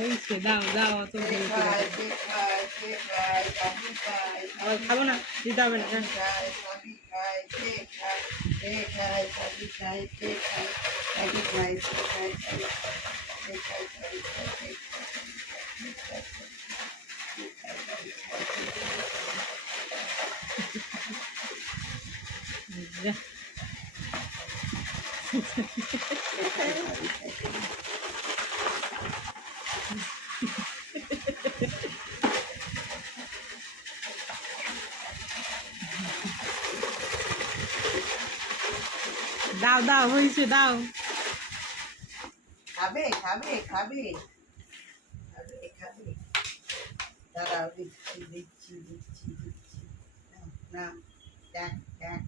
হয়েছে, দাও দাও, অত বিরক্তি দেখো। আবার খাবো না, দিতে হবে না। যা। দাও দাও, হয়েছে, দাও। খাবে খাবে খাবে খাবে খাবে দাঁড়াও দিচ্ছি দিচ্ছি দিচ্ছি দিচ্ছি না দেখ দেখ